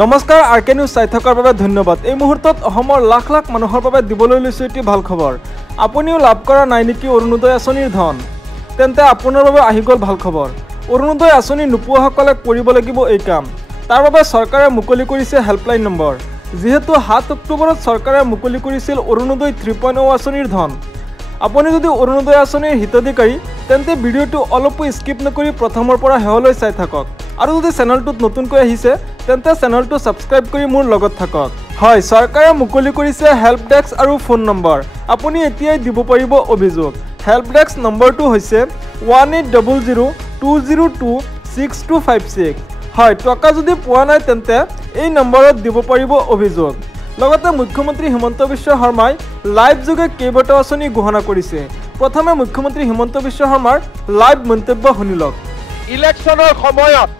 নমস্কাৰ আৰকে নিউজ চাই থকাৰ বাবে ধন্যবাদ। এই মুহূৰ্তত অসমৰ লাখ লাখ মানুহৰ বাবে দিবলৈ লৈছোঁ এটি ভাল খবৰ। আপুনিও লাভ কৰা নাই নেকি অৰুণোদয় আঁচনিৰ ধন? তেন্তে আপোনাৰ বাবে আহি গ'ল ভাল খবৰ। অৰুণোদয় আঁচনি নোপোৱাসকলে কৰিব লাগিব এই কাম। তাৰ বাবে চৰকাৰে মুকলি কৰিছে হেল্পলাইন নম্বৰ। যিহেতু 7 অক্টোবৰত চৰকাৰে মুকলি কৰিছিল অৰুণোদয় 3.0 আঁচনিৰ ধন। আপুনি যদি অৰুণোদয় আঁচনিৰ হিতাধিকাৰী তেন্তে ভিডিঅ'টো অলপো স্কিপ নকৰি প্ৰথমৰ পৰা শেষলৈ চাই থাকক। আৰু যদি চেনেলটোত নতুনকৈ আহিছে তেন্তে চেনেলটো ছাবস্ক্ৰাইব কৰি মোৰ লগত থাকক। হয়, চৰকাৰে মুকলি কৰিছে হেল্প ডেস্ক আৰু ফোন নম্বৰ। আপুনি এতিয়াই দিব পাৰিব অভিযোগ। হেল্প ডেস্ক নম্বৰটো হৈছে 1800202626। হয়, টকা যদি পোৱা নাই তেন্তে এই নম্বৰত দিব পাৰিব অভিযোগ। লগতে মুখ্যমন্ত্ৰী হিমন্ত বিশ্ব শৰ্মাই লাইভ যোগে কেইবাটাও আঁচনি ঘোষণা কৰিছে। প্ৰথমে মুখ্যমন্ত্ৰী হিমন্ত বিশ্ব শৰ্মাৰ লাইভ মন্তব্য শুনি লওক। ইলেকশ্যনৰ সময়ত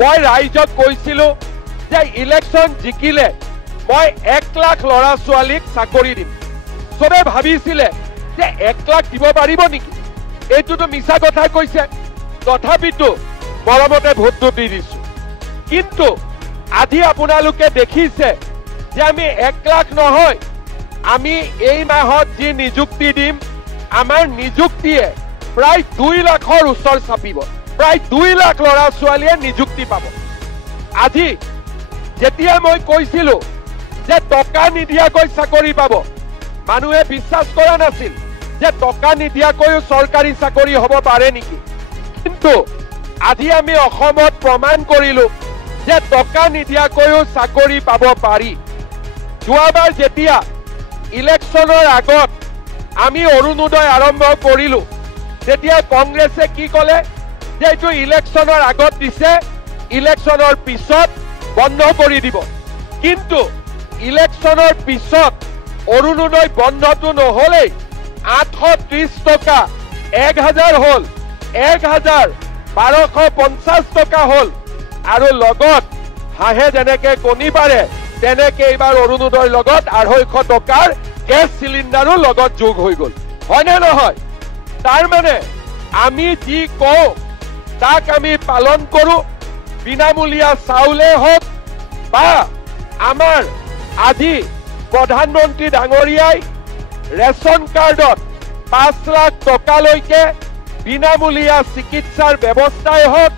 মই ৰাইজক কৈছিলোঁ যে ইলেকশ্যন জিকিলে মই 1 লাখ ল'ৰা ছোৱালীক চাকৰি দিম। চবে ভাবিছিলে যে 1 লাখ দিব পাৰিব নেকি? এইটোতো মিছা কথা কৈছে। তথাপিতো মৰমতে ভোটটো দি দিছোঁ। কিন্তু আজি আপোনালোকে দেখিছে যে আমি 1 লাখ নহয়, আমি এই মাহত যি নিযুক্তি দিম আমাৰ নিযুক্তিয়ে প্ৰায় 2 লাখৰ ওচৰ চাপিব। প্ৰায় 2 লাখ ল'ৰা ছোৱালীয়ে নিযুক্তি পাব। আজি যেতিয়া মই কৈছিলোঁ যে টকা নিদিয়াকৈ চাকৰি পাব, মানুহে বিশ্বাস কৰা নাছিল যে টকা নিদিয়াকৈও চৰকাৰী চাকৰি হ'ব পাৰে নেকি। কিন্তু আজি আমি অসমত প্ৰমাণ কৰিলোঁ যে টকা নিদিয়াকৈও চাকৰি পাব পাৰি। যোৱাবাৰ যেতিয়া ইলেকশ্যনৰ আগত আমি অৰুণোদয় আৰম্ভ কৰিলোঁ তেতিয়া কংগ্ৰেছে কি ক'লে যে এইটো ইলেকশ্যনৰ আগত দিছে, ইলেকশ্যনৰ পিছত বন্ধ কৰি দিব। কিন্তু ইলেকশ্যনৰ পিছত অৰুণোদয় বন্ধটো নহ'লেই 830 টকা 1000 হ'ল, 1250 টকা হ'ল। আৰু লগত হাঁহে যেনেকে কণী পাৰে তেনেকে এইবাৰ অৰুণোদয়ৰ লগত 250 টকাৰ গেছ চিলিণ্ডাৰো লগত যোগ হৈ গ'ল। হয়নে নহয়? তাৰমানে আমি যি কওঁ তাক আমি পালন কৰোঁ। বিনামূলীয়া চাউলে হওক বা আমাৰ আজি প্ৰধানমন্ত্ৰী ডাঙৰীয়াই ৰেচন কাৰ্ডত 5 লাখ টকালৈকে বিনামূলীয়া চিকিৎসাৰ ব্যৱস্থাই হওক,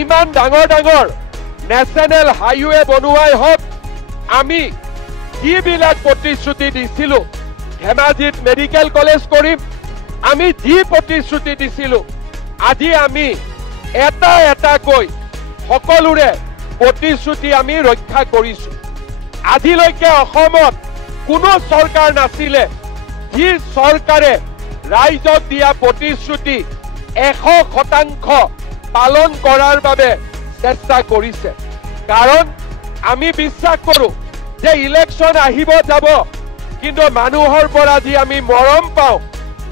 ইমান ডাঙৰ ডাঙৰ নেশ্যনেল হাইৱে বনোৱাই হওক, আমি যিবিলাক প্ৰতিশ্ৰুতি দিছিলোঁ, ধেমাজিত মেডিকেল কলেজ কৰিম, আমি যি প্ৰতিশ্ৰুতি দিছিলোঁ, আজি আমি এটা এটাকৈ সকলোৰে প্ৰতিশ্ৰুতি আমি ৰক্ষা কৰিছোঁ। আজিলৈকে অসমত কোনো চৰকাৰ নাছিলে যি চৰকাৰে ৰাইজক দিয়া প্ৰতিশ্ৰুতি 100% পালন কৰাৰ বাবে চেষ্টা কৰিছে। কাৰণ আমি বিশ্বাস কৰোঁ যে ইলেকশ্যন আহিব যাব, কিন্তু মানুহৰ পৰা যি আমি মৰম পাওঁ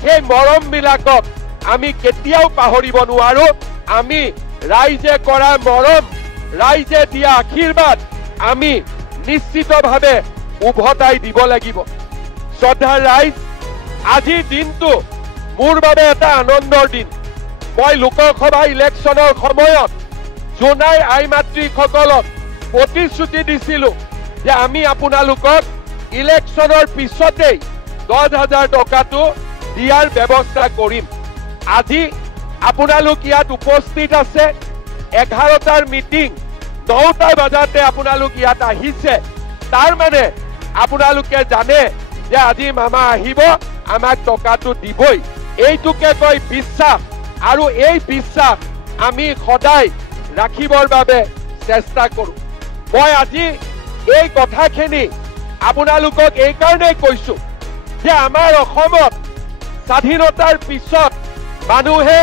সেই মৰমবিলাকক আমি কেতিয়াও পাহৰিব নোৱাৰো। আমি ৰাইজে কৰা মৰম, ৰাইজে দিয়া আশীৰ্বাদ আমি নিশ্চিতভাৱে উভতাই দিব লাগিব। শ্ৰদ্ধাৰ ৰাইজ, আজিৰ দিনটো মোৰ বাবে এটা আনন্দৰ দিন। মই লোকসভা ইলেকশ্যনৰ সময়ত জোনাই আই মাতৃসকলক প্ৰতিশ্ৰুতি দিছিলোঁ যে আমি আপোনালোকক ইলেকশ্যনৰ পিছতেই 10,000 টকাটো দিয়াৰ ব্যৱস্থা কৰিম। আজি আপোনালোক ইয়াত উপস্থিত আছে। 11টাৰ মিটিং, 9টা বজাতে আপোনালোক ইয়াত আহিছে। তাৰ মানে আপোনালোকে জানে যে আজি মামা আহিব, আমাক টকাটো দিবই। এইটোকে কয় বিশ্বাস। আৰু এই বিশ্বাস আমি সদায় ৰাখিবৰ বাবে চেষ্টা কৰোঁ। মই আজি এই কথাখিনি আপোনালোকক এইকাৰণেই কৈছোঁ যে আমাৰ অসমত স্বাধীনতাৰ পিছত মানুহে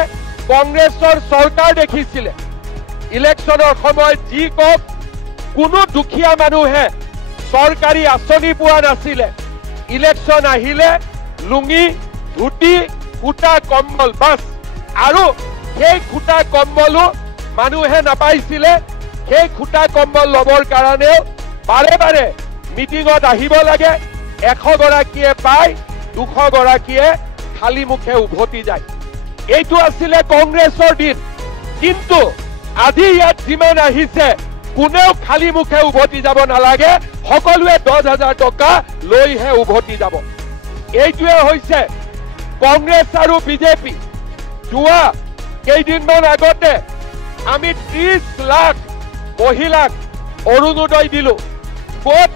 কংগ্ৰেছৰ চৰকাৰ দেখিছিলে। ইলেকশ্যনৰ সময়ত যি কওক, কোনো দুখীয়া মানুহে চৰকাৰী আঁচনি পোৱা নাছিলে। ইলেকশ্যন আহিলে লুঙি, ধুতি, সূতা কম্বল বাছ, আৰু সেই সূতা কম্বলো মানুহে নাপাইছিলে। সেই সূতা কম্বল ল'বৰ কাৰণেও বাৰে বাৰে মিটিঙত আহিব লাগে। 100 গৰাকীয়ে পায়, 200 গৰাকীয়ে খালী মুখে উভতি যায়। এইটো আছিলে কংগ্ৰেছৰ দিন। কিন্তু আজি ইয়াত যিমান আহিছে কোনেও খালি মুখে উভতি যাব নালাগে, সকলোৱে 10,000 টকা লৈহে উভতি যাব। এইটোৱে হৈছে কংগ্ৰেছ আৰু বিজেপি। যোৱা কেইদিনমান আগতে আমি 30 লাখ মহিলাক অৰুণোদয় দিলো। ক'ত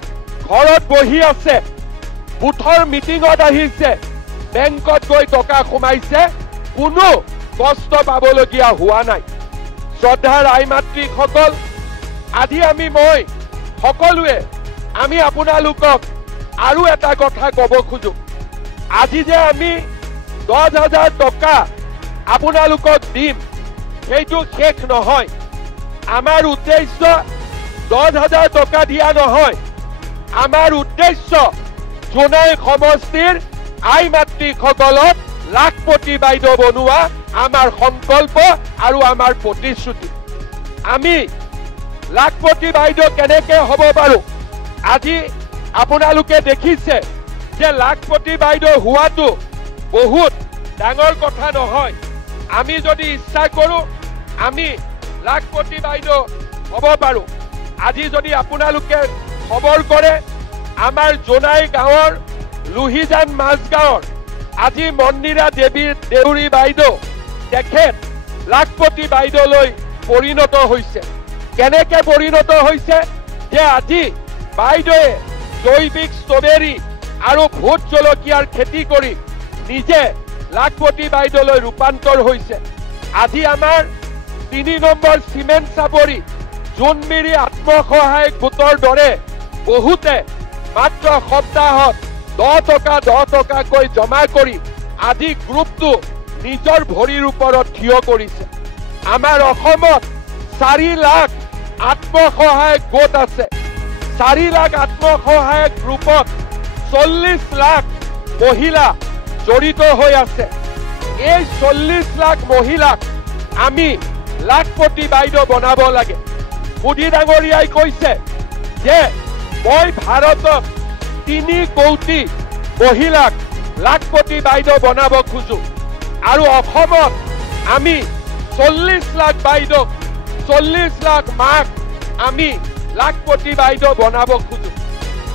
ঘৰত বহি আছে, বুথৰ মিটিঙত আহিছে, বেংকত গৈ টকা সোমাইছে, কোনো কষ্ট পাবলগীয়া হোৱা নাই। শ্ৰদ্ধাৰ আই মাতৃসকল, আজি মই সকলোৱে আমি আপোনালোকক আৰু এটা কথা ক'ব খোজো। আজি যে আমি 10,000 টকা আপোনালোকক দিম, সেইটো শেষ নহয়। আমাৰ উদ্দেশ্য 10,000 টকা দিয়া নহয়। আমাৰ উদ্দেশ্য জোনাই সমষ্টিৰ আই মাতৃসকলক লাখপতি বাইদেউ বনোৱা আমাৰ সংকল্প আৰু আমাৰ প্ৰতিশ্ৰুতি। আমি লাখপতি বাইদেউ কেনেকে হ'ব পাৰো? আজি আপোনালোকে দেখিছে যে লাখপতি বাইদেউ হোৱাটো বহুত ডাঙৰ কথা নহয়। আমি যদি ইচ্ছা কৰো আমি লাখপতি বাইদেউ হ'ব পাৰো। আজি যদি আপোনালোকে খবৰ কৰে, আমাৰ জোনাই গাঁৱৰ লুহিজান মাজগাঁৱৰ আজি মন্দিৰা দেউৰী বাইদেউ তেখেত লাখপতি বাইদেউলৈ পৰিণত হৈছে। কেনেকে পৰিণত হৈছে? যে আজি বাইদেৱে জৈৱিক ষ্ট্ৰবেৰী আৰু ভোট জলকীয়াৰ খেতি কৰি নিজে লাখপতি বাইদেউলৈ ৰূপান্তৰ হৈছে। আজি আমাৰ 3 নম্বৰ চিমেণ্ট চাপৰি জোনমিৰি আত্মসহায়ক গোটৰ দৰে বহুতে মাত্ৰ সপ্তাহত 10 টকাকৈ জমা কৰি আজি গ্ৰুপটো নিজৰ ভৰিৰ ওপৰত থিয় কৰিছে। আমাৰ অসমত 4 লাখ আত্মসহায়ক গোট আছে। 4 লাখ আত্মসহায়ক গ্ৰুপত 40 লাখ মহিলা জড়িত হৈ আছে। এই 40 লাখ মহিলাক আমি লাখপতি বাইদেউ বনাব লাগে। মোদী ডাঙৰীয়াই কৈছে যে মই ভাৰতত 3 কোটি মহিলাক লাখপতি বাইদেউ বনাব খোজো, আৰু অসমত আমি 40 লাখ বাইদেউ 40 লাখ মাক আমি লাখপতি বাইদেউ বনাব খোজো।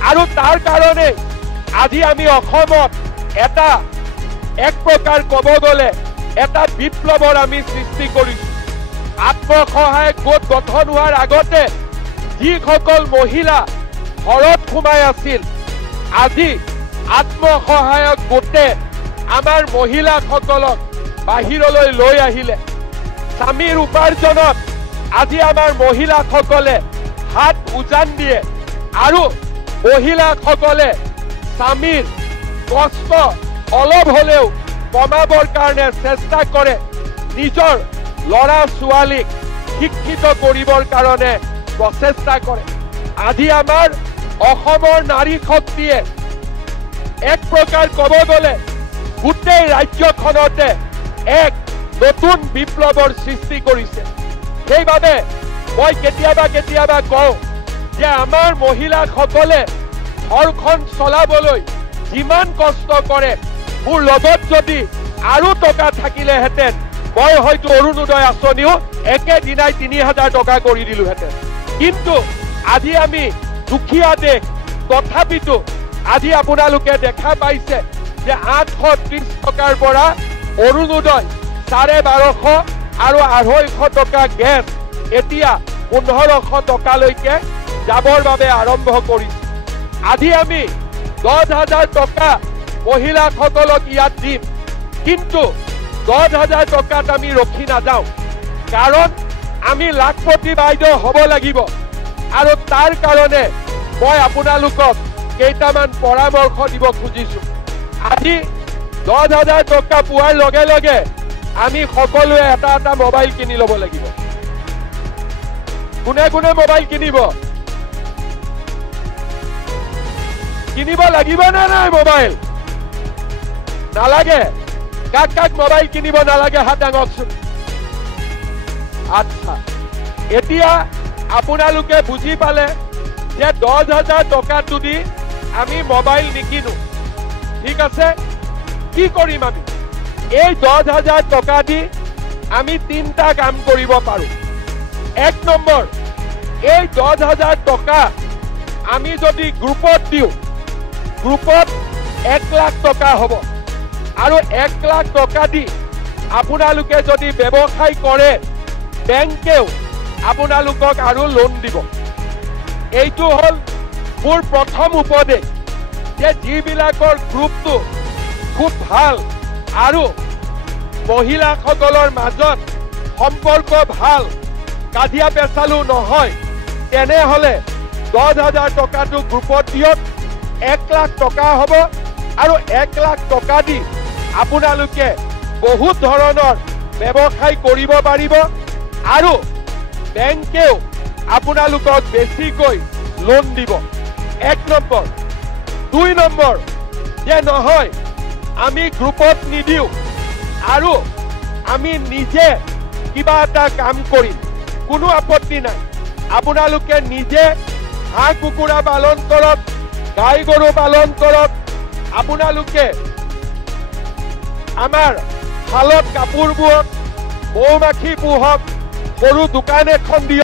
আৰু তাৰ কাৰণে আজি আমি অসমত এক প্ৰকাৰ ক'ব গ'লে এটা বিপ্লৱৰ আমি সৃষ্টি কৰিছো। আত্মসহায়ক গোট গঠন হোৱাৰ আগতে যিসকল মহিলা ঘৰত সোমাই আছিল, আজি আত্মসহায়ক গোটে আমাৰ মহিলাসকলক বাহিৰলৈ লৈ আহিলে। স্বামীৰ উপাৰ্জনত আজি আমাৰ মহিলাসকলে হাত উজান দিয়ে, আৰু মহিলাসকলে স্বামীৰ কষ্ট অলপ হ'লেও কমাবৰ কাৰণে চেষ্টা কৰে, নিজৰ ল'ৰা ছোৱালীক শিক্ষিত কৰিবৰ কাৰণে প্ৰচেষ্টা কৰে। আজি আমাৰ অসমৰ নাৰী শক্তিয়ে এক প্ৰকাৰ ক'ব গ'লে গোটেই ৰাজ্যখনতে এক নতুন বিপ্লৱৰ সৃষ্টি কৰিছে। সেইবাবে মই কেতিয়াবা কওঁ যে আমাৰ মহিলাসকলে ঘৰখন চলাবলৈ যিমান কষ্ট কৰে, মোৰ লগত যদি আৰু টকা থাকিলেহেঁতেন মই হয়তো অৰুণোদয় আঁচনিও একেদিনাই 3,000 টকা কৰি দিলোহেঁতেন। কিন্তু আজি আমি দুখীয়া দেশ, তথাপিতো আজি আপোনালোকে দেখা পাইছে যে 830 টকাৰ পৰা অৰুণোদয় 1250 আৰু 250 টকা গেছ এতিয়া 1500 টকালৈকে যাবৰ বাবে আৰম্ভ কৰিছে। আজি আমি 10,000 টকা মহিলাসকলক ইয়াত দিম, কিন্তু 10,000 টকাত আমি ৰখি নাযাওঁ, কাৰণ আমি লাখপতি বাইদেউ হ'ব লাগিব। আৰু তাৰ কাৰণে মই আপোনালোকক কেইটামান পৰামৰ্শ দিব খুজিছো। আজি 10,000 টকা পোৱাৰ লগে লগে আমি সকলোৱে এটা মোবাইল কিনি ল'ব লাগিব। কোনে কোনে মোবাইল কিনিব? কিনিব লাগিব নে নাই মোবাইল? নালাগে? কাক মোবাইল কিনিব নালাগে হাত দাঙকচোন। আচ্ছা, এতিয়া আপোনালোকে বুজি পালে যে 10,000 টকাটো দি আমি মোবাইল নিকিনো। ঠিক আছে, কি কৰিম আমি? এই 10,000 টকা দি আমি 3টা কাম কৰিব পাৰো। 1 নম্বৰ, এই 10,000 টকা আমি যদি গ্ৰুপত দিওঁ, গ্ৰুপত 1 লাখ টকা হ'ব আৰু 1 লাখ টকা দি আপোনালোকে যদি ব্যৱসায় কৰে, বেংকেও আপোনালোকক আৰু লোন দিব। এইটো হ'ল মোৰ প্ৰথম উপদেশ যে যিবিলাকৰ গ্ৰুপটো খুব ভাল আৰু মহিলাসকলৰ মাজত সম্পৰ্ক ভাল, কাজিয়া পেচালো নহয়, তেনেহ'লে 10,000 টকাটো গ্ৰুপত দিয়ক। 1 লাখ টকা হ'ব আৰু 1 লাখ টকা দি আপোনালোকে বহুত ধৰণৰ ব্যৱসায় কৰিব পাৰিব আৰু বেংকেও আপোনালোকক বেছিকৈ লোন দিব। 1 নম্বৰ। 2 নম্বৰ, যে নহয় আমি গ্ৰুপত নিদিওঁ আৰু আমি নিজে কিবা এটা কাম কৰিম, কোনো আপত্তি নাই। আপোনালোকে নিজে হাঁহ কুকুৰা পালন কৰক, গাই গৰু পালন কৰক, আপোনালোকে আমাৰ শালত কাপোৰ বোৱক, মৌ মাখি পোহক, সৰু দোকান এখন দিয়ক।